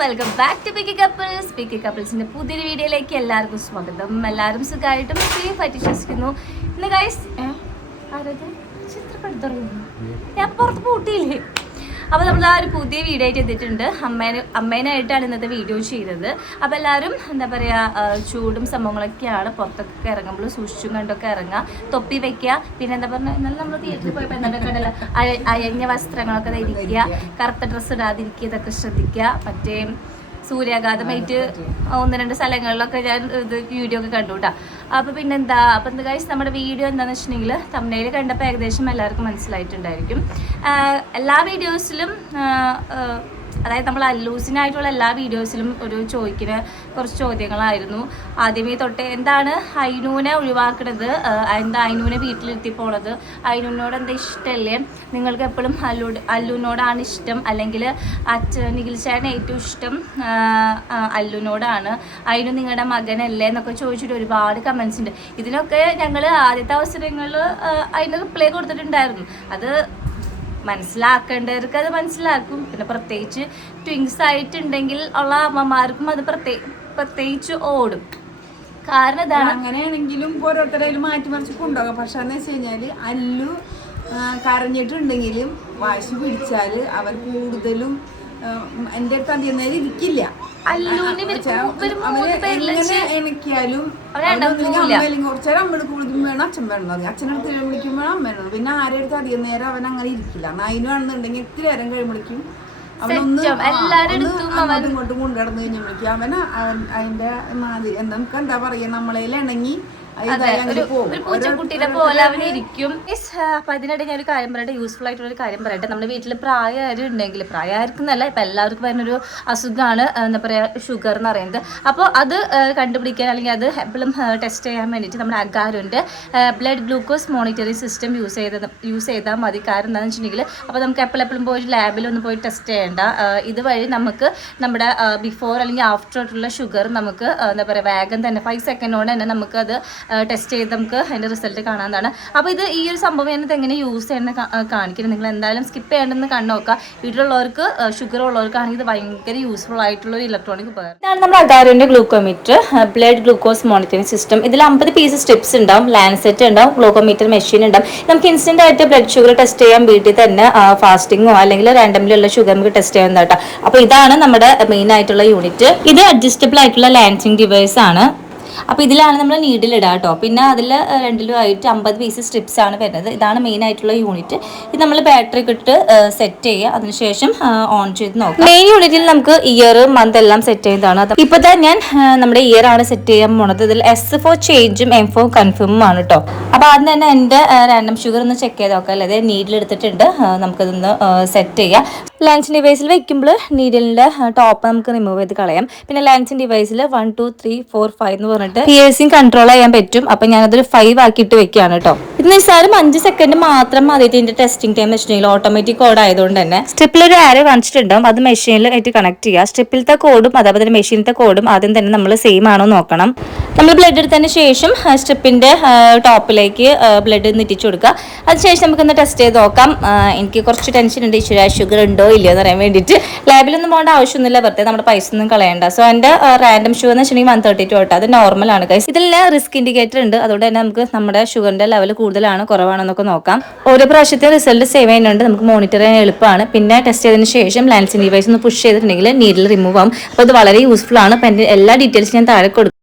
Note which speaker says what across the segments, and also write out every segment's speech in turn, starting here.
Speaker 1: Welcome back to picky couples picky കപ്പിൾസിന്റെ പുതിയൊരു വീഡിയോയിലേക്ക് എല്ലാവർക്കും സ്വാഗതം. എല്ലാവരും സുഖമായിട്ടും സേഫ് ആയിട്ട് വിശ്വസിക്കുന്നു. ഇന്ന് ഗൈസ് ആരത്? ചിത്രപ്പെടുത്തുന്നു ഞാൻ പുറത്ത് പൂട്ടിയില്ലേ അപ്പോൾ നമ്മൾ ആ ഒരു പുതിയ വീഡിയോ ആയിട്ട് എത്തിയിട്ടുണ്ട് അമ്മേനെ അമ്മേനായിട്ടാണ് ഇന്നത്തെ വീഡിയോ ചെയ്തത്. അപ്പോൾ എല്ലാവരും എന്താ പറയുക ചൂടും സംഭവങ്ങളൊക്കെയാണ് പുറത്തൊക്കെ ഇറങ്ങുമ്പോൾ സൂക്ഷിച്ചും കണ്ടൊക്കെ ഇറങ്ങുക. തൊപ്പി വെക്കുക. പിന്നെ എന്താ പറഞ്ഞാൽ നമ്മൾ തിയേറ്ററിൽ പോയപ്പോൾ എന്തൊക്കെ അയഞ്ഞ വസ്ത്രങ്ങളൊക്കെ ധരിക്കുക. കറുത്ത ഡ്രസ്സ് ഇടാതിരിക്കുക. ഇതൊക്കെ ശ്രദ്ധിക്കുക. മറ്റേ സൂര്യാഘാതമായിട്ട് ഒന്ന് രണ്ട് സ്ഥലങ്ങളിലൊക്കെ ഞാൻ ഇത് വീഡിയോ ഒക്കെ കണ്ടു കേട്ടോ അപ്പോൾ പിന്നെന്താ അപ്പൊ എന്താ കാര്യം നമ്മുടെ വീഡിയോ എന്താണെന്ന് വെച്ചിട്ടുണ്ടെങ്കിൽ തമ്മിലേൽ കണ്ടപ്പോൾ ഏകദേശം എല്ലാവർക്കും മനസ്സിലായിട്ടുണ്ടായിരിക്കും. എല്ലാ വീഡിയോസിലും അതായത് നമ്മൾ അല്ലൂസിനായിട്ടുള്ള എല്ലാ വീഡിയോസിലും ഒരു ചോദിക്കുന്ന കുറച്ച് ചോദ്യങ്ങളായിരുന്നു. ആദ്യമേ തൊട്ട് എന്താണ് ഹൈനൂനെ ഒഴിവാക്കണത് എന്താ ഹൈനൂനെ വീട്ടിലിരുത്തി പോണത്? ഹൈനൂനോട് എന്താ ഇഷ്ടമല്ലേ നിങ്ങൾക്ക് എപ്പോഴും അല്ലു അല്ലുവിനോടാണ് ഇഷ്ടം. അല്ലെങ്കിൽ അച്ഛൻ നികിൽച്ചാണ് ഏറ്റവും ഇഷ്ടം അല്ലുനോടാണ്. അതിന് നിങ്ങളുടെ മകനല്ലേ എന്നൊക്കെ ചോദിച്ചിട്ട് ഒരുപാട് കമൻസ് ഉണ്ട്. ഇതിനൊക്കെ ഞങ്ങൾ ആദ്യത്തെ അവസരങ്ങളിൽ അതിന് റിപ്ലൈ കൊടുത്തിട്ടുണ്ടായിരുന്നു. അത് മനസ്സിലാക്കേണ്ടവർക്ക് അത് മനസ്സിലാക്കും. പിന്നെ പ്രത്യേകിച്ച് ട്വിങ്സ് ആയിട്ടുണ്ടെങ്കിൽ ഉള്ള അമ്മമാർക്കും അത് പ്രത്യേ പ്രത്യേകിച്ച് ഓടും. കാരണം ഇതാണ്.
Speaker 2: അങ്ങനെയാണെങ്കിലും മാറ്റി മാറ്റിമറിച്ച് കൊണ്ടുപോകാം. പക്ഷെ എന്ന് വെച്ച് കഴിഞ്ഞാൽ അല്ലു കരഞ്ഞിട്ടുണ്ടെങ്കിലും വാശി പിടിച്ചാൽ അവർ കൂടുതലും എന്റെ അടുത്ത് അധികം ഇരിക്കില്ല. അമ്മയുടെ വിളിക്കും വേണം അച്ഛൻ വേണം. അച്ഛനടുത്ത് വിളിക്കുമ്പോൾ അമ്മ വേണം പിന്നെ ആരെടുത്ത് അധികം നേരം അവൻ അങ്ങനെ ഇരിക്കില്ല. നൈനാണെന്നുണ്ടെങ്കിൽ ഇത്തിരി നേരം കഴിയുമ്പോഴേക്കും അങ്ങോട്ടും ഇങ്ങോട്ടും കൊണ്ടുനടന്ന് കഴിഞ്ഞപ്പോഴേക്കും അവൻ അവൻ അതിന്റെ എന്താ നമുക്ക് എന്താ പറയാ നമ്മളേൽ ഇണങ്ങി അത്
Speaker 1: ഒരു ഒരു പൂച്ചക്കുട്ടിയുടെ പോലെ അവൻ ഇരിക്കും. അപ്പൊ അതിനിടെ ഞാൻ ഒരു കാര്യം പറയട്ടെ യൂസ്ഫുൾ ആയിട്ടുള്ള ഒരു കാര്യം പറയട്ടെ. നമ്മുടെ വീട്ടിൽ പ്രായമാരും ഉണ്ടെങ്കിൽ പ്രായമായിരിക്കുന്നല്ല ഇപ്പൊ എല്ലാവർക്കും വരുന്നൊരു അസുഖമാണ് എന്താ പറയാ ഷുഗർ എന്ന് പറയുന്നത്. അപ്പോൾ അത് കണ്ടുപിടിക്കാൻ അല്ലെങ്കിൽ അത് എപ്പോഴും ടെസ്റ്റ് ചെയ്യാൻ വേണ്ടിയിട്ട് നമ്മുടെ അഗാരുണ്ട്. Blood glucose monitoring system use ചെയ്ത യൂസ് ചെയ്താൽ മതി. കാരണം എന്താണെന്ന് വെച്ചിട്ടുണ്ടെങ്കിൽ അപ്പോൾ നമുക്ക് എപ്പോഴെപ്പോഴും എപ്പോഴും പോയി ലാബിൽ ഒന്ന് പോയി ടെസ്റ്റ് ചെയ്യേണ്ട. ഇതുവഴി നമുക്ക് നമ്മുടെ ബിഫോർ അല്ലെങ്കിൽ ആഫ്റ്റർ ആയിട്ടുള്ള ഷുഗർ നമുക്ക് എന്താ പറയുക വേഗം തന്നെ ഫൈവ് സെക്കൻഡോടെ തന്നെ നമുക്ക് അത് ടെസ്റ്റ് ചെയ്ത് നമുക്ക് അതിന്റെ റിസൾട്ട് കാണാവുന്നതാണ്. അപ്പോൾ ഇത് ഈ ഒരു സംഭവം ഞാനത് എങ്ങനെ യൂസ് ചെയ്യണമെന്ന് കാണിക്കുന്നത് നിങ്ങൾ എന്തായാലും സ്കിപ്പ് ചെയ്യേണ്ടെന്ന് കണ്ടു നോക്കുക. വീട്ടിലുള്ളവർക്ക് ഷുഗർ ഉള്ളവർക്കാണെങ്കിൽ ഇത് ഭയങ്കര യൂസ്ഫുൾ ആയിട്ടുള്ള ഒരു ഇലക്ട്രോണിക് ഉപകരണം. ഇതാണ് നമ്മുടെ അഗാരോന്റെ glucometer blood glucose monitoring system ഇതിൽ അമ്പത് പീസ് സ്ട്രിപ്സ് ഉണ്ടാവും. ലാൻസെറ്റ് ഉണ്ടാവും. ഗ്ലൂക്കോമീറ്റർ മെഷീൻ ഉണ്ടാവും. നമുക്ക് ഇൻസ്റ്റന്റ് ആയിട്ട് ബ്ലഡ് ഷുഗർ ടെസ്റ്റ് ചെയ്യാൻ വീട്ടിൽ തന്നെ ഫാസ്റ്റിങ്ങോ അല്ലെങ്കിൽ റാൻഡംലിയുള്ള ഷുഗർ നമുക്ക് ടെസ്റ്റ് ചെയ്യാൻ കേട്ടോ. അപ്പോൾ ഇതാണ് നമ്മുടെ മെയിൻ ആയിട്ടുള്ള യൂണിറ്റ് ഇത് അഡ്ജസ്റ്റബിൾ ആയിട്ടുള്ള ലാൻസിങ് ഡിവൈസ് ആണ്. അപ്പോൾ ഇതിലാണ് നമ്മൾ നീഡിൽ ഇടുക കേട്ടോ പിന്നെ അതിൽ രണ്ടിലും ആയിട്ട് അമ്പത് പീസ് സ്ട്രിപ്സ് ആണ് വരുന്നത്. ഇതാണ് മെയിൻ ആയിട്ടുള്ള യൂണിറ്റ് ഇത് നമ്മൾ ബാറ്ററി ഇട്ട് സെറ്റ് ചെയ്യുക. അതിനുശേഷം ഓൺ ചെയ്ത് നോക്കാം മെയിൻ യൂണിറ്റിൽ നമുക്ക് ഇയർ മന്ത് എല്ലാം സെറ്റ് ചെയ്യുന്നതാണ് ഇപ്പോൾ തന്നെ ഞാൻ നമ്മുടെ ഇയർ ആണ് സെറ്റ് ചെയ്യാൻ പോണത്. ഇതിൽ എസ് ഫോർ ചേഞ്ചും എം ഫോർ കൺഫേമും ആണ് കേട്ടോ അപ്പോൾ ആദ്യം തന്നെ എന്റെ റാൻഡം ഷുഗർ ഒന്ന് ചെക്ക് ചെയ്ത് നോക്കാം. അല്ലാതെ നീഡിൽ എടുത്തിട്ടുണ്ട്. നമുക്കതൊന്ന് സെറ്റ് ചെയ്യാം. ലഞ്ച് ഡിവൈസിൽ വെക്കുമ്പോൾ നീഡിലിന്റെ ടോപ്പ് നമുക്ക് റിമൂവ് ചെയ്ത് കളയാം. പിന്നെ lunch ഡിവൈസിൽ one two three four five എന്ന് പറഞ്ഞിട്ട് പിയേഴ്സിങ് കൺട്രോൾ ചെയ്യാൻ പറ്റും. അപ്പൊ ഞാനതൊരു ഫൈവ് ആക്കിയിട്ട് വെക്കുകയാണ് കേട്ടോ ഇത് നിസ്സാരം അഞ്ച് സെക്കൻഡ് മാത്രം മതി ഇതിന്റെ ടെസ്റ്റിംഗ് ടൈം വെച്ചിട്ടുണ്ടെങ്കിൽ ഓട്ടോമാറ്റിക് കോഡ് ആയതുകൊണ്ട് തന്നെ. സ്ട്രിപ്പിൽ ഒരു ആരോ കാണിച്ചിട്ടുണ്ടാവും. അത് മെഷീനിൽ ആയിട്ട് കണക്ട് ചെയ്യുക സ്ട്രിപ്പിലത്തെ കോഡും അതേപോലെ തന്നെ മെഷീനിലത്തെ കോഡും ആദ്യം തന്നെ നമ്മൾ സെയിം ആണോ നോക്കണം. നമ്മൾ ബ്ലഡ് എടുത്തതിന് ശേഷം സ്ട്രിപ്പിന്റെ ടോപ്പിലേക്ക് ബ്ലഡ് നിറ്റിച്ചു കൊടുക്കുക. അതിനുശേഷം നമുക്കൊന്ന് ടെസ്റ്റ് ചെയ്ത് നോക്കാം. എനിക്ക് കുറച്ച് ടെൻഷൻ ഉണ്ട്. ഈശ്വര ഷുഗർ ഉണ്ടോ ഇല്ലയോ എന്ന് അറിയാൻ വേണ്ടിയിട്ട്. ലാബിലൊന്നും പോകേണ്ട ആവശ്യമൊന്നുമില്ല. വെറുതെ നമ്മുടെ പൈസ ഒന്നും കളയണ്ട. സോ എന്റെ റാൻഡം ഷുഗർ എന്ന് വെച്ചിട്ടുണ്ടെങ്കിൽ വൺ തേർട്ടി ടു തൊട്ട് അത് നോർമലാണ് കൈസ് ഇതിൽ റിസ്ക് ഇൻഡിക്കേറ്റർ ഉണ്ട്. അതുകൊണ്ട് തന്നെ നമുക്ക് നമ്മുടെ ഷുഗറിന്റെ ലെവൽ കൂടുതലാണ് കുറവാണെന്നൊക്കെ നോക്കാം. ഓരോ പ്രാവശ്യത്തെ റിസൾട്ട് സേവ് ചെയ്യുന്നുണ്ട് നമുക്ക് മോണിറ്റർ ചെയ്യാൻ എളുപ്പമാണ്. പിന്നെ ടെസ്റ്റ് ചെയ്തതിന് ശേഷം ലാൻസിൻ ഡിവൈസ് ഒന്ന് പുഷ് ചെയ്തിട്ടുണ്ടെങ്കിൽ നീഡിൽ റിമൂവ് ആവും. അപ്പോൾ അത് വളരെ യൂസ്ഫുൾ ആണ്. അപ്പം എന്റെ എല്ലാ ഡീറ്റെയിൽസ് ഞാൻ താഴെ കൊടുക്കും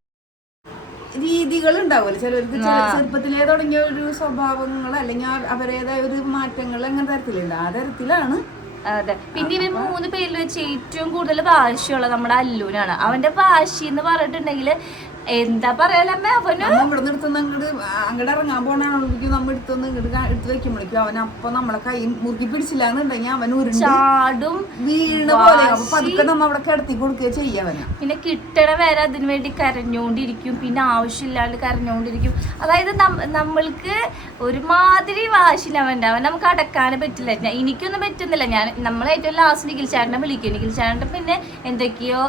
Speaker 2: രീതികൾ ഉണ്ടാവുമല്ലോ ചിലർക്ക് ചില ചെറുപ്പത്തിലേ തുടങ്ങിയ ഒരു സ്വഭാവങ്ങൾ അല്ലെങ്കിൽ അവരുടേതായ ഒരു മാറ്റങ്ങൾ അങ്ങനെ തരത്തിലുണ്ട്. ആ തരത്തിലാണ്.
Speaker 1: അതെ. പിന്നെ ഇവർ മൂന്ന് പേരിൽ വെച്ച് ഏറ്റവും കൂടുതൽ വാശിയുള്ള നമ്മുടെ അല്ലൂനാണ്. അവന്റെ വാശി എന്ന് പറഞ്ഞിട്ടുണ്ടെങ്കിൽ എന്താ പറയാലമ്മേ അവന്?
Speaker 2: ഇവിടുന്ന് എടുത്തുനിന്ന് അങ്ങോട്ട് അങ്ങോട്ട് ഇറങ്ങാൻ പോണാണെങ്കിലും നമ്മൾ എടുത്തുനിന്ന് ഇങ്ങോട്ട് എടുത്ത് വെക്കുമ്പോഴേക്കും അവൻ അപ്പൊ നമ്മളെ കൈ മുറുക്കി പിടിച്ചില്ല എന്നുണ്ടെങ്കിൽ അവൻ ഉരുണ്ട്
Speaker 1: ചാടും.
Speaker 2: വീണ പോലെ. അപ്പൊ പതുക്കെ നമ്മൾ അവിടെ കിടത്തി കൊടുക്കുക ചെയ്യാവന
Speaker 1: പിന്നെ കിട്ടണ വരെ അതിനു വേണ്ടി കരഞ്ഞോണ്ടിരിക്കും. പിന്നെ ആവശ്യമില്ലാണ്ട് കരഞ്ഞോണ്ടിരിക്കും. അതായത് നമ്മൾക്ക് ഒരുമാതിരി വാശിനവന്റെ അവൻ നമുക്ക് അടക്കാൻ പറ്റില്ല. എനിക്കൊന്നും പറ്റുന്നില്ല. ഞാൻ നമ്മൾ ഏറ്റവും ലാസ്റ്റ് നിഖിൽ ചേട്ടനെ വിളിക്കും. നിഖിൽ ചേട്ടൻ പിന്നെ എന്തൊക്കെയോ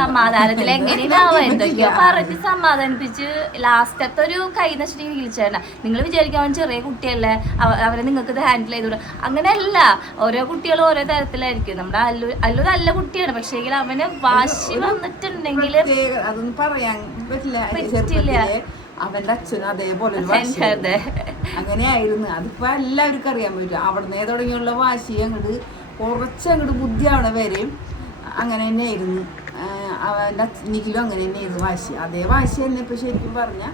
Speaker 1: സമാധാനത്തിൽ എങ്ങനെയാവും എന്തൊക്കെയോ പറഞ്ഞ് സമാധാനിപ്പിച്ച് ലാസ്റ്റത്തെ ഒരു കൈ നശിച്ചിട്ട് വിളിച്ചേട്ട നിങ്ങൾ വിചാരിക്കാൻ അവൻ ചെറിയ കുട്ടിയല്ലേ? അവ- അവരെ നിങ്ങൾക്ക് ഇത് ഹാൻഡിൽ ചെയ്തു അങ്ങനെയല്ല. ഓരോ കുട്ടികളും ഓരോ തരത്തിലായിരിക്കും. നമ്മുടെ അല്ലു അല്ലു നല്ല കുട്ടിയാണ്. പക്ഷേ അവന് വാശി വന്നിട്ടുണ്ടെങ്കിൽ
Speaker 2: അതൊന്നും പറയാൻ പറ്റില്ല. അവന്റെ അച്ഛനും അതേപോലെ അങ്ങനെയായിരുന്നു. അതിപ്പോ എല്ലാവർക്കും അറിയാൻ പറ്റും. അവിടുന്ന് തുടങ്ങിയുള്ള വാശി അങ്ങോട്ട് കുറച്ചങ്ങോട്ട് ബുദ്ധിയാവണ വരെയും അങ്ങനെ തന്നെയായിരുന്നു. അവന്റെ അച്ഛനിക്കിലും അങ്ങനെ തന്നെയായിരുന്നു വാശി. അതേ വാശി തന്നെ ഇപ്പൊ ശരിക്കും പറഞ്ഞ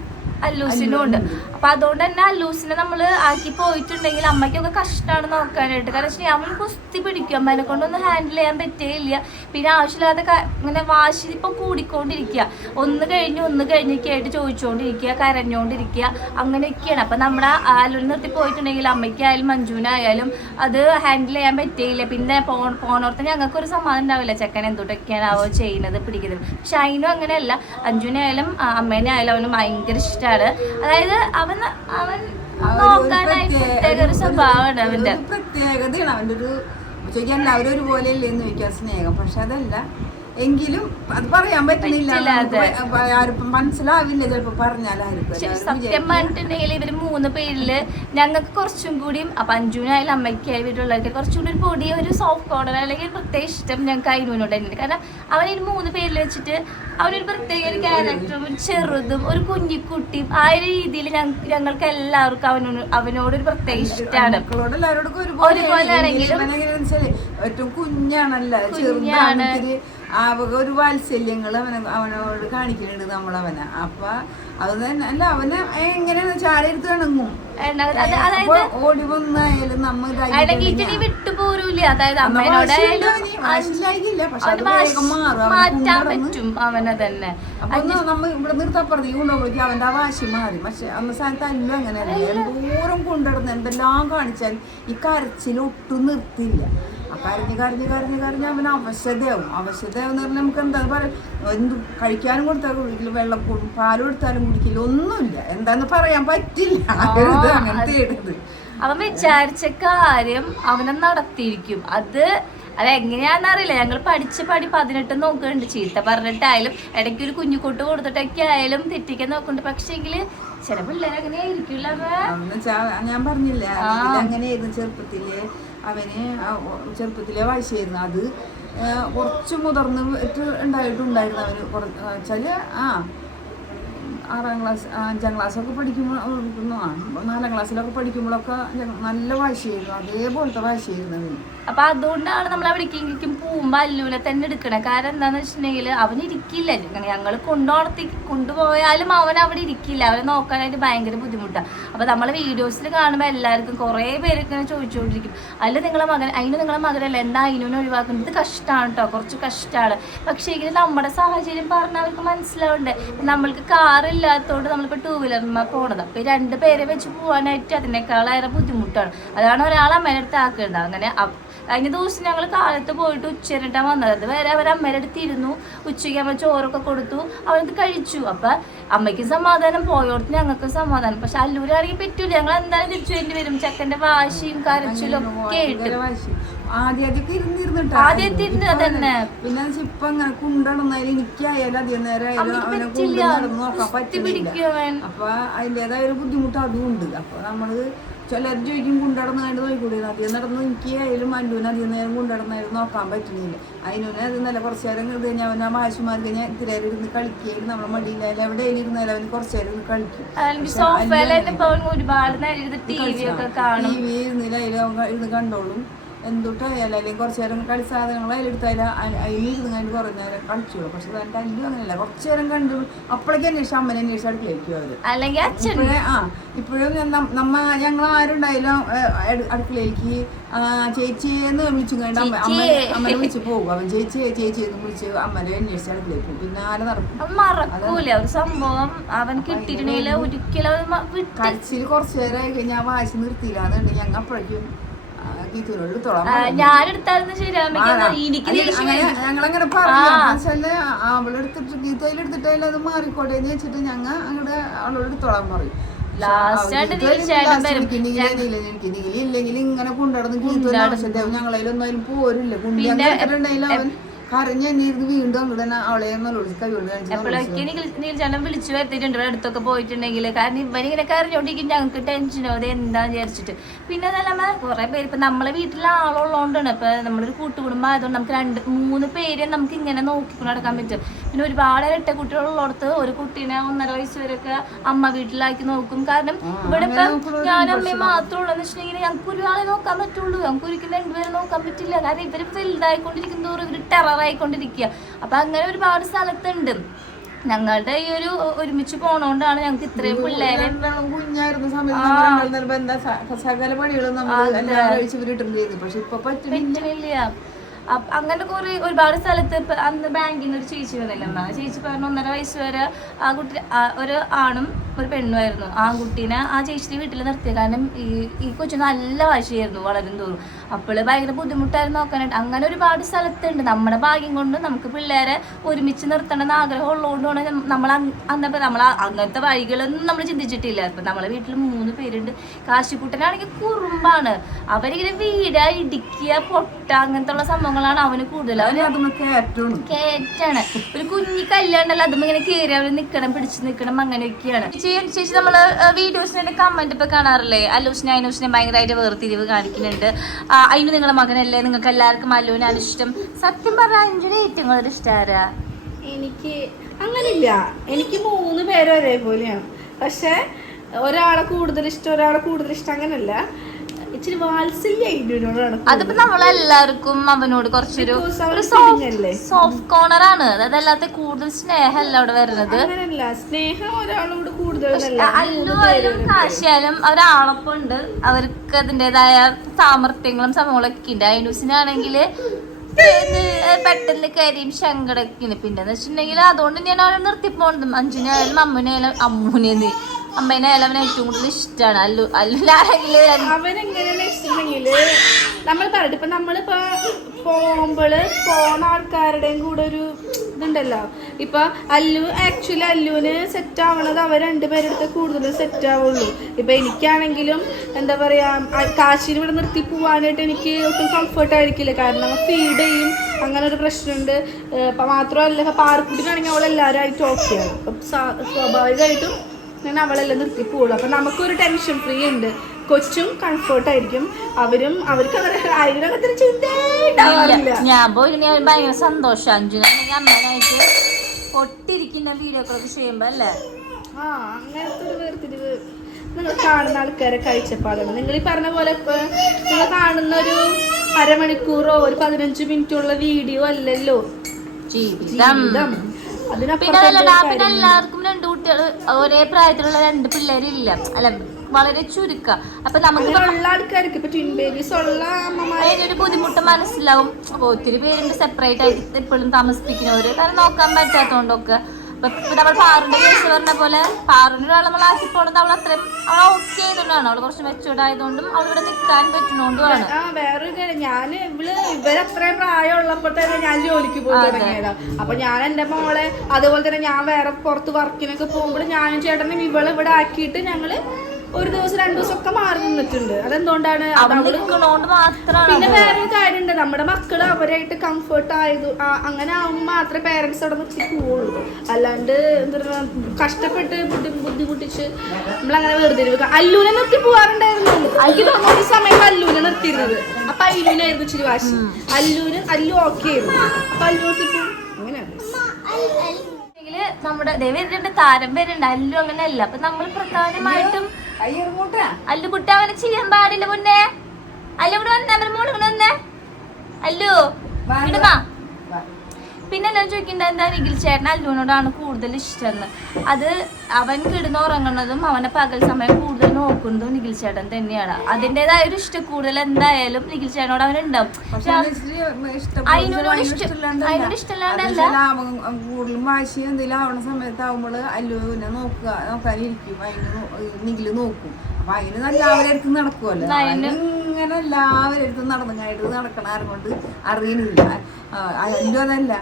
Speaker 1: അല്ലൂസിനും ഉണ്ട്. അപ്പൊ അതുകൊണ്ട് തന്നെ അല്ലൂസിനെ നമ്മൾ ആക്കി പോയിട്ടുണ്ടെങ്കിൽ അമ്മയ്ക്കൊക്കെ കഷ്ടമാണ് നോക്കാനായിട്ട്. കാരണം അവൻ കുസ്തി പിടിക്കും. അമ്മേനെ കൊണ്ടൊന്നും ഹാൻഡിൽ ചെയ്യാൻ പറ്റേയില്ല. പിന്നെ ആവശ്യമില്ലാതെ ഇങ്ങനെ വാശി ഇപ്പൊ കൂടിക്കൊണ്ടിരിക്കുക ഒന്ന് കഴിഞ്ഞ് ഒന്ന് കഴിഞ്ഞൊക്കെ ആയിട്ട് ചോദിച്ചുകൊണ്ടിരിക്കുക കരഞ്ഞുകൊണ്ടിരിക്കുക അങ്ങനെയൊക്കെയാണ്. അപ്പൊ നമ്മുടെ ആലൂരിൽ നിർത്തി പോയിട്ടുണ്ടെങ്കിൽ അമ്മയ്ക്കായാലും മഞ്ജുവിനായാലും അത് ഹാൻഡിൽ ചെയ്യാൻ പറ്റേയില്ല. പിന്നെ പോ പോണോർത്ത് ഞങ്ങൾക്ക് ഒരു സമാധാനം ഉണ്ടാവില്ല. ചെക്കൻ എന്തുട്ടൊക്കെയാണാവോ ചെയ്യുന്നത് പിടിക്കുന്നത്. പക്ഷെ അതിനും അങ്ങനെയല്ല. അഞ്ജുനായാലും ആയാലും അമ്മേനെ ആയാലും അവന് ഭയങ്കര ഇഷ്ടമാണ് അതായത് അവൻ അവൻ നോക്കാനായിട്ട് ഒരു അവന്റെ
Speaker 2: പ്രത്യേകതയാണ്. അവന്റെ ഒരു ചോദിക്കാൻ അവരൊരു ഒരുപോലെ ഇല്ലെന്ന് ചോദിക്കാൻ സ്നേഹം. പക്ഷെ അതല്ല എങ്കിലും അത് പറയാൻ പറ്റുന്നില്ല ആർക്കും മനസ്സിലാവില്ല. ചിലപ്പോ ആർക്കും
Speaker 1: സത്യം. പറഞ്ഞിട്ടുണ്ടെങ്കിൽ ഇവർ മൂന്ന് പേരിൽ ഞങ്ങൾക്ക് കുറച്ചും കൂടിയും അപ്പൊ അഞ്ജുനായാലും അമ്മയ്ക്കായി വീട്ടിലുള്ളവർക്ക് കുറച്ചും കൂടി ഒരു പൊടി ഒരു സോഫ്റ്റ് കോർണർ അല്ലെങ്കിൽ പ്രത്യേക ഇഷ്ടം ഞങ്ങൾക്ക് തന്നെയാണ്. കാരണം അവനൊരു മൂന്ന് പേരിൽ വെച്ചിട്ട് അവനൊരു പ്രത്യേക ഒരു ക്യാരക്ടറും ഒരു ചെറുതും ഒരു കുഞ്ഞിക്കുട്ടിയും ആ ഒരു രീതിയിൽ ഞങ്ങൾക്ക് എല്ലാവർക്കും അവനോട് അവനോട് ഒരു പ്രത്യേക ഇഷ്ടമാണ്. ഒരുപോലെ ആണെങ്കിലും
Speaker 2: ഏറ്റവും കുഞ്ഞാണല്ലോ.
Speaker 1: കുഞ്ഞാണ്.
Speaker 2: ആവക ഒരു വാത്സല്യങ്ങൾ അവനെ അവനോട് കാണിക്കുന്നുണ്ട് നമ്മളവനെ. അപ്പൊ അത് തന്നെ അല്ല അവനെ എങ്ങനെയാണ് ചാരെടുത്ത് ഇണങ്ങും. ഓടി വന്നായാലും
Speaker 1: നമ്മൾ നീ വിട്ടുപോരൂല അതായത്
Speaker 2: മനസ്സിലായില്ല പക്ഷെ അത് വേഗം മാറും.
Speaker 1: അവനെ തന്നെ.
Speaker 2: അപ്പൊ ഒന്ന് നമ്മ ഇവിടെ നിർത്തപ്പുറത്ത് കൊണ്ടുപോയി അവന്റെ ആ വാശി മാറി. പക്ഷെ അന്ന് സ്ഥാനത്ത് അല്ല അങ്ങനെ ദൂരം കൊണ്ടുനടന്ന് എന്തെല്ലാം കാണിച്ചാൽ ഈ കരച്ചിൽ ഒട്ടും നിർത്തില്ല ആ കരഞ്ഞ് കരഞ്ഞ് കരഞ്ഞ് കരഞ്ഞ് അവന് അവശതയാവും. അവശതയാവും എന്ന് പറഞ്ഞാൽ നമുക്ക് എന്താ പറയുക എന്ത് കഴിക്കാനും കൊടുത്താലും കുടിക്കില്ല വെള്ളം കൊടുക്കും പാൽ കൊടുത്താലും കുടിക്കില്ല. ഒന്നുമില്ല. എന്താന്ന് പറയാൻ പറ്റില്ല. അങ്ങനത്തെ
Speaker 1: അവൻ വിചാരിച്ച കാര്യം അവനെ നടത്തിയിരിക്കും. അത് അത് എങ്ങനെയാണെന്നറിയില്ല ഞങ്ങൾ പഠിച്ച് പടി പതിനെട്ട് നോക്കുന്നുണ്ട്. ചീത്ത പറഞ്ഞിട്ടായാലും ഇടയ്ക്ക് ഒരു കുഞ്ഞുകൊട്ട് കൊടുത്തിട്ടൊക്കെ ആയാലും തെറ്റിക്കാൻ നോക്കുന്നുണ്ട്. പക്ഷേങ്കിൽ ചില പിള്ളേർ അങ്ങനെ ആയിരിക്കില്ല
Speaker 2: ഞാൻ പറഞ്ഞില്ല അങ്ങനെയായിരുന്നു ചെറുപ്പത്തിൽ. അവന് ചെറുപ്പത്തിലെ വാശിയായിരുന്നു അത് കുറച്ച് മുതിർന്ന് ട്ട് ഉണ്ടായിട്ടുണ്ടായിരുന്നു അവന്. കുറച്ച് വെച്ചാൽ ആ ആറാം ക്ലാസ് അഞ്ചാം ക്ലാസ്സൊക്കെ പഠിക്കുമ്പോൾ ആ നാലാം ക്ലാസ്സിലൊക്കെ പഠിക്കുമ്പോഴൊക്കെ നല്ല വാശിയായിരുന്നു. അതേപോലത്തെ വാശിയായിരുന്നു അവന്.
Speaker 1: അപ്പൊ അതുകൊണ്ടാണ് നമ്മൾ അവിടേക്കെങ്കിലും പോകുമ്പോ അല്ലൂലെ തന്നെ എടുക്കണേ. കാരണം എന്താന്ന് വെച്ചിട്ടുണ്ടെങ്കിൽ അവൻ ഇരിക്കില്ല. ഞങ്ങൾ കൊണ്ടുപോണത്തി കൊണ്ടുപോയാലും അവൻ അവിടെ ഇരിക്കില്ല. അവനെ നോക്കാനായിട്ട് ഭയങ്കര ബുദ്ധിമുട്ടാണ് അപ്പൊ നമ്മളെ വീഡിയോസിൽ കാണുമ്പോൾ എല്ലാവർക്കും കുറേ പേരൊക്കെ ഇങ്ങനെ ചോദിച്ചുകൊണ്ടിരിക്കും. അല്ല നിങ്ങളെ മകൻ അതിന് നിങ്ങളെ മകനല്ല? എന്താ അതിനെ ഒഴിവാക്കുന്നത്? ഇത് കഷ്ടമാണ് കേട്ടോ കുറച്ച് കഷ്ടമാണ് പക്ഷേ ഇങ്ങനെ നമ്മുടെ സാഹചര്യം പറഞ്ഞാൽ അവർക്ക് മനസ്സിലാവണ്ടേ? നമ്മൾക്ക് കാറ് ഇല്ലാത്തതുകൊണ്ട് നമ്മളിപ്പോൾ ടൂ വീലർ പോണത്. അപ്പോൾ രണ്ട് പേരെ വെച്ച് പോകാനായിട്ട് അതിനേക്കാളേറെ ബുദ്ധിമുട്ടാണ്. അതാണ് ഒരാൾ അമ്മേന്റെ അടുത്ത് ആക്കേണ്ടത്. അങ്ങനെ കഴിഞ്ഞ ദിവസം ഞങ്ങൾ കാലത്ത് പോയിട്ട് ഉച്ചരിട്ടാണ് വന്നത്. അത് വരെ അവർ അമ്മേന്റെ അടുത്ത് ഇരുന്നു. ഉച്ചയ്ക്ക് അമ്മ ചോറൊക്കെ കൊടുത്തു. അവനത് കഴിച്ചു. അപ്പം അമ്മയ്ക്ക് സമാധാനം പോയോടത്ത് ഞങ്ങൾക്ക് സമാധാനം. പക്ഷെ അല്ലൂരാണെങ്കിൽ പറ്റൂല. ഞങ്ങൾ എന്തായാലും തിരിച്ചു വേണ്ടി വരും. ചെക്കന്റെ വാശിയും കരച്ചിലും ഒക്കെ ആയിട്ട്.
Speaker 2: ആദ്യമൊക്കെ ഇരുന്നിരുന്നിട്ട്.
Speaker 1: ആദ്യത്തെ ഇരുന്ന് തന്നെ
Speaker 2: പിന്നെ ഇപ്പൊ അങ്ങനെ കുണ്ടണമെന്നായാലും എനിക്കായാലും അധികം നേരം അവനെ
Speaker 1: പറ്റില്ല.
Speaker 2: കൊണ്ട് നടന്ന് നോക്കാൻ
Speaker 1: അവൻ.
Speaker 2: അപ്പൊ അതിന്റേതായ ഒരു ബുദ്ധിമുട്ട് അതും ഉണ്ട് അപ്പൊ നമ്മൾ ചിലർ ചോദിക്കും കുണ്ടടന്ന് കണ്ട് നോക്കിക്കൂടി അധികം നടന്ന് എനിക്ക് ആയാലും അല്ലുവിന് അധികം നേരം കുണ്ടടന്നായാലും നോക്കാൻ പറ്റുന്നില്ല അതിനെ അത് നല്ല കുറച്ച് നേരം കഴിഞ്ഞാൽ അവൻ ആ മാഷുമാർക്ക് ഞാൻ ഇത്തിരി നേരം ഇരുന്ന് കളിക്കുകയും നമ്മളെ മടിയിലായാലും എവിടെ ഇരുന്നാലും അവന് കുറച്ച് നേരം ഇരുന്ന് കളിക്കും.
Speaker 1: അവൻ ടി വി
Speaker 2: ഇരുന്നില്ല അതിൽ ഇരുന്ന് കണ്ടോളും. എന്തുട്ടായാലും അല്ലെങ്കിൽ കുറച്ച് നേരം കളി സാധനങ്ങൾ അതിലെടുത്തായാലും അതിൽ ഇരുന്ന് കഴിഞ്ഞ് കുറേ നേരം കളിച്ചു. പക്ഷെ അതിന്റെ അല്ലു അങ്ങനെയല്ല. കുറച്ച് നേരം കണ്ടു. അപ്പോഴേക്കും അന്വേഷിച്ച് അമ്മനെ അന്വേഷിച്ച് അടുക്കളയിലേക്ക് അവർ
Speaker 1: അല്ലെങ്കിൽ അച്ഛൻ.
Speaker 2: ഇപ്പോഴേ ആ ഇപ്പോഴും നമ്മ ഞങ്ങൾ ആരുണ്ടായാലും അടുക്കളയിലേക്ക് ചേച്ചി എന്ന് വിളിച്ചു കണ്ട് അമ്മ അമ്മ അമ്മനെ വിളിച്ച് പോകും. അവൻ ചേച്ചി ചേച്ചി എന്ന് വിളിച്ച് അമ്മനെ അന്വേഷിച്ച് അടുക്കളയ്ക്ക് പോകും. പിന്നെ ആരെ നടക്കും.
Speaker 1: മറക്കൂല. ഒരു സംഭവം അവൻ കിട്ടിയിട്ടുണ്ടെങ്കിൽ ഒരിക്കലും
Speaker 2: കരച്ചിൽ കുറച്ച് നേരമായി കഴിഞ്ഞാൽ വാശി നിർത്തിയില്ലാന്നുണ്ടെങ്കിൽ ഞങ്ങൾ അപ്പോഴേക്കും
Speaker 1: ഞാനെടുത്തായിരുന്നു വരും.
Speaker 2: ഞങ്ങളങ്ങനെ പറഞ്ഞു അവളെടുത്തിട്ട് ഗീതയിലെടുത്തിട്ടായാലും അത് മാറിക്കോട്ടെ എന്ന് വെച്ചിട്ട് ഞങ്ങൾ അങ്ങോട്ട് അവളോട് എടുത്തോളാൻ പറയും.
Speaker 1: Last ആയിട്ട് തീർച്ചയായിട്ടും വരും.
Speaker 2: ഇല്ലെങ്കിൽ ഇങ്ങനെ കൊണ്ടുനടന്ന് ഗീതുവിന്റെ ആവശ്യത്തെ ഞങ്ങളതിലൊന്നും പോരില്ല കുണ്ടി അങ്ങനെ അവൻ കരഞ്ഞ് തന്നെ വീണ്ടും അങ്ങോട്ട് തന്നെ അവളെ ഒന്നുള്ളൂ കൈ കൊണ്ട് കാണിച്ച്
Speaker 1: എപ്പോഴൊക്കെ വിളിച്ചു വരുത്തിയിട്ടുണ്ട്. ഇവിടെ അടുത്തൊക്കെ പോയിട്ടുണ്ടെങ്കിൽ. കാരണം ഇവനിങ്ങനെ കരഞ്ഞോണ്ടിരിക്കും ഞങ്ങൾക്ക് ടെൻഷനോ അത് എന്താന്ന് വിചാരിച്ചിട്ട്. പിന്നെ നല്ല കുറെ പേര് ഇപ്പൊ നമ്മളെ വീട്ടിൽ ആളുള്ളതുകൊണ്ടാണ് ഇപ്പൊ നമ്മളൊരു കൂട്ടുകുടുംബം ആയതുകൊണ്ട് നമുക്ക് രണ്ട് മൂന്ന് പേര് നമുക്ക് ഇങ്ങനെ നോക്കിക്കൊണ്ട് നടക്കാൻ പറ്റും. പിന്നെ ഒരുപാട് ഇരട്ട കുട്ടികളുള്ളടത്ത് ഒരു കുട്ടീനെ ഒന്നര വയസ്സ് വരെയൊക്കെ അമ്മ വീട്ടിലാക്കി നോക്കും. കാരണം ഇവിടെ ഇപ്പൊ ഞാൻ അമ്മയും മാത്രമേ ഉള്ളൂ. എന്ന് വെച്ചിട്ടുണ്ടെങ്കിൽ ഞങ്ങൾക്ക് ഒരാളെ നോക്കാൻ പറ്റുള്ളൂ. ഞങ്ങൾക്ക് ഒരിക്കലും രണ്ടുപേരെ നോക്കാൻ പറ്റില്ല. കാരണം ഇവർ വലുതായിക്കൊണ്ടിരിക്കുന്ന ടെറർ ടെററായിക്കൊണ്ടിരിക്കുക അപ്പൊ അങ്ങനെ ഒരുപാട് സ്ഥലത്തുണ്ട്. ഞങ്ങളുടെ ഈ ഒരു ഒരുമിച്ച് പോണോണ്ടാണ് ഞങ്ങൾക്ക് ഇത്രയും പിള്ളേരെ
Speaker 2: സകല പണികളും പറ്റുന്നില്ല.
Speaker 1: അങ്ങനെ കുറെ ഒരുപാട് സ്ഥലത്ത് ഇപ്പൊ അന്ന് ബാങ്കിന്റെ ഒരു ചേച്ചി വന്നില്ല. ചേച്ചി പറഞ്ഞ ഒന്നര വയസ്സ് വരെ ആ കുട്ടി ഒരു ആണും ഒരു പെണ്ണുമായിരുന്നു. ആ കുട്ടീനെ ആ ചേച്ചിയുടെ വീട്ടിൽ നിർത്തിയ. കാരണം ഈ ഈ കൊച്ചു നല്ല വാശിയായിരുന്നു വളരും തോറും. അപ്പോൾ ഭയങ്കര ബുദ്ധിമുട്ടായിരുന്നു നോക്കാനായിട്ട്. അങ്ങനെ ഒരുപാട് സ്ഥലത്തുണ്ട്. നമ്മുടെ ഭാഗ്യം കൊണ്ട് നമുക്ക് പിള്ളേരെ ഒരുമിച്ച് നിർത്തണമെന്ന് ആഗ്രഹം ഉള്ളതുകൊണ്ടാണ് നമ്മൾ അന്നപ്പോൾ നമ്മൾ അങ്ങനത്തെ വഴികളൊന്നും നമ്മൾ ചിന്തിച്ചിട്ടില്ല. ഇപ്പം നമ്മളെ വീട്ടിൽ മൂന്ന് പേരുണ്ട്. കാശിക്കുട്ടനാണെങ്കിൽ കുറുമ്പാണ്. അവരിങ്ങനെ വീട ഇടിക്കുക പൊട്ട അങ്ങനത്തെ ഉള്ള സംഭവങ്ങളാണ് അവന് കൂടുതൽ അവന് കേറ്റാണ് ഒരു കുഞ്ഞി കല്യാണ്ടല്ലോ അതും ഇങ്ങനെ കയറി അവർ നിൽക്കണം പിടിച്ച് നിൽക്കണം അങ്ങനെയൊക്കെയാണ്. ചേച്ചി ചേച്ചി നമ്മൾ വീഡിയോസിന്റെ കമന്റ് ഇപ്പൊ കാണാറില്ലേ? അലൂഷിനെ അനൂസിനെ ഭയങ്കരമായിട്ട് വേർതിരിവ് കാണിക്കുന്നുണ്ട്. അതിന് നിങ്ങളുടെ മകനല്ലേ? നിങ്ങൾക്ക് എല്ലാവർക്കും അലൂന ഇഷ്ടം. സത്യം പറഞ്ഞ അഞ്ചിന് ഏറ്റവും കൂടുതൽ ഇഷ്ടാരാ
Speaker 3: എനിക്ക് അങ്ങനില്ല. എനിക്ക് മൂന്ന് പേരും ഒരേപോലെയാണ്. പക്ഷെ ഒരാളെ കൂടുതൽ ഇഷ്ടം ഒരാളെ കൂടുതൽ ഇഷ്ടം അങ്ങനല്ല. ഇച്ചിരി വാത്സല്യ ഐഡിയോടാണ്
Speaker 1: അതിപ്പോ നമ്മളെല്ലാവർക്കും അവനോട് കുറച്ചൊരു? സോഫ്റ്റ് കോർണർ ആണ്. അതായത് അല്ലാത്ത കൂടുതൽ സ്നേഹമല്ല അവിടെ വരുന്നത്.
Speaker 3: സ്നേഹം ഒരാളോട്
Speaker 1: അല്ലുവായാലും കാശിയാലും ഒരാളൊപ്പം ഉണ്ട് അവർക്ക് അതിന്റെതായ സാമർത്ഥ്യങ്ങളും സംഭവങ്ങളൊക്കെ ഉണ്ട്. അയനൂസിനാണെങ്കിൽ പെട്ടെന്ന് കരിയും ശങ്കടക്കിന് പിന്നെ എന്ന് വെച്ചിട്ടുണ്ടെങ്കിൽ അതുകൊണ്ട് ഞാൻ അവരെ നിർത്തിപ്പോണത് അഞ്ചിനായാലും അമ്മനായാലും അമ്മൂനെന്ന്. അമ്മേനായാലും അവനെ ഏറ്റവും കൂടുതൽ ഇഷ്ടമാണ് അല്ലു അല്ലുനാണെങ്കിൽ
Speaker 3: നമ്മൾ പറയട്ടെ. ഇപ്പൊ നമ്മളിപ്പോ പോകുമ്പോൾ പോണ ആൾക്കാരുടെയും കൂടെ ഒരു ഇതുണ്ടല്ലോ. ഇപ്പൊ അല്ലു ആക്ച്വലി അല്ലുവിന് സെറ്റ് ആവണത് അവർ രണ്ടുപേരെടുത്ത് കൂടുതലും സെറ്റ് ആവുള്ളൂ. ഇപ്പൊ എനിക്കാണെങ്കിലും എന്താ പറയാ കാശിന് ഇവിടെ നിർത്തി പോവാനായിട്ട് എനിക്ക് ഒട്ടും കംഫർട്ട് ആയിരിക്കില്ല. കാരണം ഫീഡ് ചെയ്യും. അങ്ങനെ ഒരു പ്രശ്നമുണ്ട്. മാത്രമല്ല ഇപ്പൊ അവൾ അവളെല്ലാവരും ആയിട്ട് ഓക്കെയാണ് അപ്പം സ്വാഭാവികമായിട്ടും ഞാൻ അവളെല്ലാം നിർത്തി പോവുള്ളൂ. അപ്പം നമുക്കൊരു ടെൻഷൻ ഫ്രീ ഉണ്ട്. കൊച്ചും കംഫർട്ട് ആയിരിക്കും. അവരും അവർക്ക് അങ്ങനെ അതിനകത്തൊരു ചിന്തയില്ല
Speaker 1: ഞാൻ പോയി ഞാൻ ഭയങ്കര സന്തോഷം അമ്മേനായിട്ട് ഒട്ടിരിക്കുന്ന വീഡിയോ ഒക്കെ ചെയ്യുമ്പോ അല്ലേ?
Speaker 3: ആ അങ്ങനത്തെ ഒരു വേർതിരിവ് നിങ്ങൾ കാണുന്ന ആൾക്കാരെ കാഴ്ചപ്പാടാണ്. നിങ്ങൾ ഈ പറഞ്ഞ പോലെ നിങ്ങൾ കാണുന്ന ഒരു അരമണിക്കൂറോ ഒരു പതിനഞ്ച് മിനിറ്റോ ഉള്ള വീഡിയോ അല്ലല്ലോ.
Speaker 1: ജീവിതം. പിന്നെ. എല്ലാവർക്കും രണ്ട് കുട്ടികൾ ഒരേ പ്രായത്തിലുള്ള രണ്ട് പിള്ളേരില്ല. അല്ല വളരെ ചുരുക്കം. അപ്പൊ നമുക്ക്
Speaker 3: ഒരു ആൾക്കാർക്ക് ഇപ്പൊ ട്വിൻ ബേബീസ് ഉള്ള
Speaker 1: അതിനൊരു ബുദ്ധിമുട്ട് മനസ്സിലാവും. അപ്പൊ ഒത്തിരി പേരുണ്ട് സെപ്പറേറ്റ് ആയിട്ട് എപ്പോഴും താമസിപ്പിക്കുന്നവര് കാരണം നോക്കാൻ പറ്റാത്തോണ്ടൊക്കെ. ഇപ്പൊ നമ്മൾ പാറുന്റെ കേസ് പറഞ്ഞ പോലെ പാറുന്റെ ഒരാൾ നമ്മൾ ആക്കി പോണത് അവൾ അത്രയും അവൾ ഓക്കെ ആയതുകൊണ്ടാണ്. അവൾ കുറച്ച് മെച്ചൂർഡ് ആയതുകൊണ്ടും അവൾ ഇവിടെ നിൽക്കാൻ പറ്റുന്നോണ്ടുമാണ്
Speaker 3: വേറൊരു കാര്യം. ഞാൻ ഇവൾ ഇവരത്രയും പ്രായമുള്ളപ്പോൾ തന്നെ ഞാൻ ജോലിക്ക് പോയി തുടങ്ങിയതാ. അപ്പൊ ഞാൻ എന്റെ മോളെ അതുപോലെ തന്നെ ഞാൻ വേറെ പുറത്ത് വർക്കിനൊക്കെ പോകുമ്പോൾ ഞാനും ചേട്ടനും ഇവളെ ഇവിടെ ആക്കിയിട്ട് ഞങ്ങൾ ഒരു ദിവസം രണ്ടു ദിവസം ഒക്കെ മാറി നിന്നിട്ടുണ്ട്. അതെന്തുകൊണ്ടാണ്? പിന്നെ വേറെ കാര്യമുണ്ട്. നമ്മുടെ മക്കൾ അവരായിട്ട് കംഫർട്ട് ആയതു അങ്ങനെ ആവുമ്പോൾ മാത്രമേ പേരൻസ് അവിടെ നിർത്തി പോവുള്ളൂ. അല്ലാണ്ട് എന്താ പറയുക കഷ്ടപ്പെട്ട് ബുദ്ധി ബുദ്ധിമുട്ടിച്ച് നമ്മളങ്ങനെ വെറുതെ അല്ലൂനെ നിർത്തി പോവാറുണ്ടായിരുന്നു. എനിക്ക് തോന്നുന്ന സമയം അല്ലൂനെ നിർത്തിയിരുന്നത്. അപ്പൊ അല്ലൂനായിരുന്നു ഇച്ചിരി വാശി. അല്ലൂന് അല്ലു ഓക്കെ ആയിരുന്നു. അപ്പൊ അല്ലു അങ്ങനെ അങ്ങനെയാണ്
Speaker 1: നമ്മുടെ നമ്മുടെ ദൈവത്തിന്റെ താരം പേരുണ്ട് അല്ലു അങ്ങനെയല്ല. അപ്പൊ നമ്മൾ പ്രധാനമായിട്ടും അല്ലു കുട്ടി അവനെ ചെയ്യാൻ പാടില്ല മുന്നേ. അല്ലു ഇവിടെ വന്നേ മോളിവിടെ വന്നേ. അല്ലു ഇടുമാ പിന്നെ ഞാൻ ചോദിക്കുന്നത് എന്താ നിഖിൽ ചേട്ടൻ അല്ലുവിനോടാണ് കൂടുതൽ ഇഷ്ടമെന്ന് അത് അവൻ കിടന്ന് ഉറങ്ങുന്നതും അവനെ പകൽ സമയം കൂടുതൽ നോക്കുന്നതും നിഖിൽ ചേട്ടൻ തന്നെയാണ്. അതിന്റെതായ ഒരു ഇഷ്ടം കൂടുതൽ എന്തായാലും നിഖിൽ ചേട്ടനോട്
Speaker 2: അത് ഇഷ്ടം-
Speaker 1: അതിനോട്
Speaker 2: അതിനോട്
Speaker 1: ഇഷ്ടം-
Speaker 2: ഇഷ്ടമില്ലാണ്ടല്ല. അവൻ കൂടുതലും വാശി എന്തെങ്കിലും ആവണ സമയത്താവുമ്പോൾ അല്ലുവിനെ നോക്കുക. നോക്കാനിരിക്കും. അതിന് നോ- നിഖിൽ നോക്കും. അപ്പൊ അതിന് നല്ല എല്ലാവരുടെ അടുത്ത് നടക്കുമല്ലോ ഇങ്ങനെ എല്ലാവരുടെ അടുത്തും നടന്നങ്ങായിട്ട് നടക്കണ ആരും കൊണ്ട് അറിയണില്ല. അല്ലോ അല്ലു അതല്ല.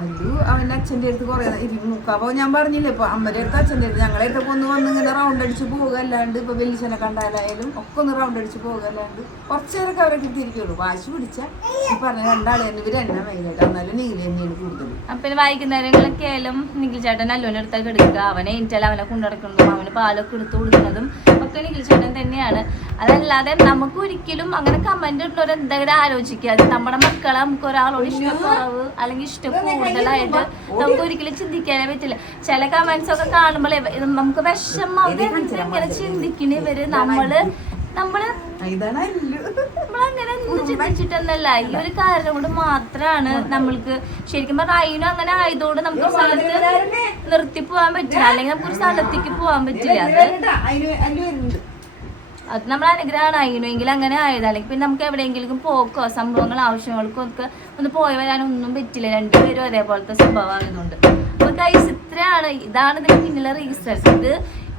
Speaker 2: അല്ലു അവന്റെ അച്ഛന്റെ അടുത്ത് കുറെ മുക്കാപ്പോ ഞാൻ പറഞ്ഞില്ലേ ഇപ്പൊ അമ്മയുടെ അടുത്ത് അച്ഛന്റെ അടുത്ത് ഞങ്ങളെ അടുത്തൊക്കെ ഒന്ന് വന്ന് ഇങ്ങനെ റൗണ്ട് അടിച്ച് പോവുക അല്ലാണ്ട് ഇപ്പൊ വെല്ലിച്ചനെ കണ്ടാലായാലും ഒക്കെ ഒന്ന് റൗണ്ട് അടിച്ച് പോവുക അല്ലാണ്ട് കുറച്ച് നേരമൊക്കെ അവരൊക്കെ തിരിക്കുള്ളൂ വാശി പിടിച്ച. ഈ പറഞ്ഞ രണ്ടാളെ തന്നെ ഇവർ എന്നാ മെയിനായിട്ട്. എന്നാലും നീര് തന്നെയാണ് കൂടുതൽ
Speaker 1: അപ്പൊ വൈകുന്നേരങ്ങളൊക്കെ ആയാലും നിഖിൽ ചേട്ടൻ അല്ലോന്റെ അടുത്തൊക്കെ എടുക്കുക. അവനെ എനിച്ചാൽ അവനെ കൊണ്ടിടക്കുന്നതും അവന് പാലൊക്കെ എടുത്തു കൊടുക്കുന്നതും ഒക്കെ നിഖിൽ തന്നെയാണ്. അതല്ലാതെ നമുക്ക് ഒരിക്കലും അങ്ങനെ കമന്റ് ഉള്ളവരെ എന്തെങ്കിലും ആലോചിക്കാതെ നമ്മുടെ മക്കളെ നമുക്ക് ഒരാളോട് ഇഷ്ടക്കുറവ് അല്ലെങ്കിൽ ഇഷ്ടം കൂടുതലായിട്ട് നമുക്ക് ഒരിക്കലും ചിന്തിക്കാനേ പറ്റില്ല. ചില കമന്റ്സ് ഒക്കെ കാണുമ്പോൾ നമുക്ക് വിഷമം. ഇങ്ങനെ ചിന്തിക്കണ ഇവർ?
Speaker 2: നമ്മൾ നമ്മൾ
Speaker 1: നമ്മളങ്ങനെ ഒന്നും ചിന്തിച്ചിട്ടൊന്നല്ല ഈ ഒരു കാരണം കൊണ്ട് മാത്രാണ് നമ്മൾക്ക് ശരിക്കും പറഞ്ഞാൽ അയിനും അങ്ങനെ ആയതുകൊണ്ട് നമുക്ക് സ്ഥലത്ത് നിർത്തി പോവാൻ പറ്റില്ല. അല്ലെങ്കിൽ നമുക്ക് ഒരു സ്ഥലത്തേക്ക് പോവാൻ പറ്റില്ല. അത് നമ്മൾ അനുഗ്രഹമാണ്. അയിനുവെങ്കിൽ അങ്ങനെ ആയത്. അല്ലെങ്കിൽ പിന്നെ നമുക്ക് എവിടെയെങ്കിലും പോക്കോ സംഭവങ്ങൾ ആവശ്യങ്ങൾക്കോ ഒക്കെ ഒന്ന് പോയി വരാനൊന്നും പറ്റില്ല. രണ്ടുപേരും ഒരേപോലത്തെ സ്വഭാവമായതുകൊണ്ട് അപ്പൊ കൈസ് ഇത്രയാണ്. ഇതാണ് ഇതിന് പിന്നിലെ റീസൺസ് ഇത്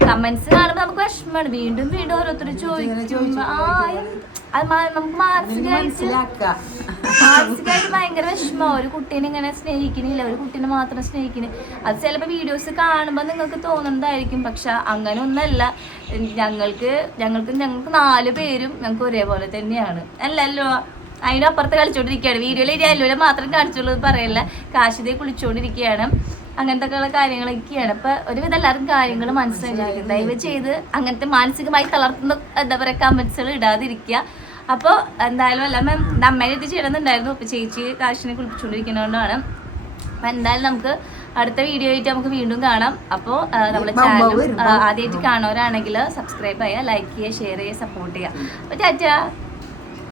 Speaker 1: കമന്റ്സ് കാണുമ്പോൾ നമുക്ക് വിഷമമാണ്. വീണ്ടും വീണ്ടും ഓരോരുത്തർ ചോദിക്കും. ആ അത് മാ- നമുക്ക് മാനസികമായിട്ട്
Speaker 2: മനസ്സിലാക്ക.
Speaker 1: മാനസികമായിട്ട് ഭയങ്കര വിഷമമാണ് ഒരു കുട്ടീനെ ഇങ്ങനെ സ്നേഹിക്കുന്നില്ല ഒരു കുട്ടീനെ മാത്രം സ്നേഹിക്കണ. അത് ചിലപ്പോൾ വീഡിയോസ് കാണുമ്പോൾ നിങ്ങൾക്ക് തോന്നുന്നതായിരിക്കും. പക്ഷെ അങ്ങനെ ഒന്നല്ല ഞങ്ങൾക്ക് ഞങ്ങൾക്ക് ഞങ്ങൾക്ക് നാല് പേരും ഞങ്ങൾക്ക് ഒരേപോലെ തന്നെയാണ്. അല്ലല്ലോ? അതിനപ്പുറത്ത് കളിച്ചോണ്ടിരിക്കുകയാണ്. വീഡിയോയിൽ ഇനി അല്ലോലെ മാത്രം കാണിച്ചുള്ളൂ പറയല്ല. കാശിതയെ കുളിച്ചോണ്ടിരിക്കുകയാണ്. അങ്ങനത്തെ കാര്യങ്ങളൊക്കെയാണ്. അപ്പൊ ഒരുവിധം എല്ലാവർക്കും കാര്യങ്ങൾ മനസ്സിലായിരിക്കും ദയവ് ചെയ്ത് അങ്ങനത്തെ മാനസികമായി തളർത്തുന്ന എന്താ പറയുക കമന്റ്സുകൾ ഇടാതിരിക്കുക. അപ്പോൾ എന്തായാലും എല്ലാം അമ്മേനെ ഇത് ചെയ്യണമെന്നുണ്ടായിരുന്നു. അപ്പോൾ ചേച്ചി കാശിനെ കുളിപ്പിച്ചുകൊണ്ടിരിക്കുന്നതുകൊണ്ടാണ്. അപ്പം എന്തായാലും നമുക്ക് അടുത്ത വീഡിയോ ആയിട്ട് നമുക്ക് വീണ്ടും കാണാം. അപ്പോൾ നമ്മുടെ ചാനൽ. ആദ്യമായിട്ട് കാണുന്നവരാണെങ്കിൽ സബ്സ്ക്രൈബ് ചെയ്യുക ലൈക്ക് ചെയ്യുക ഷെയർ ചെയ്യുക സപ്പോർട്ട് ചെയ്യുക. അപ്പോൾ ടാറ്റ.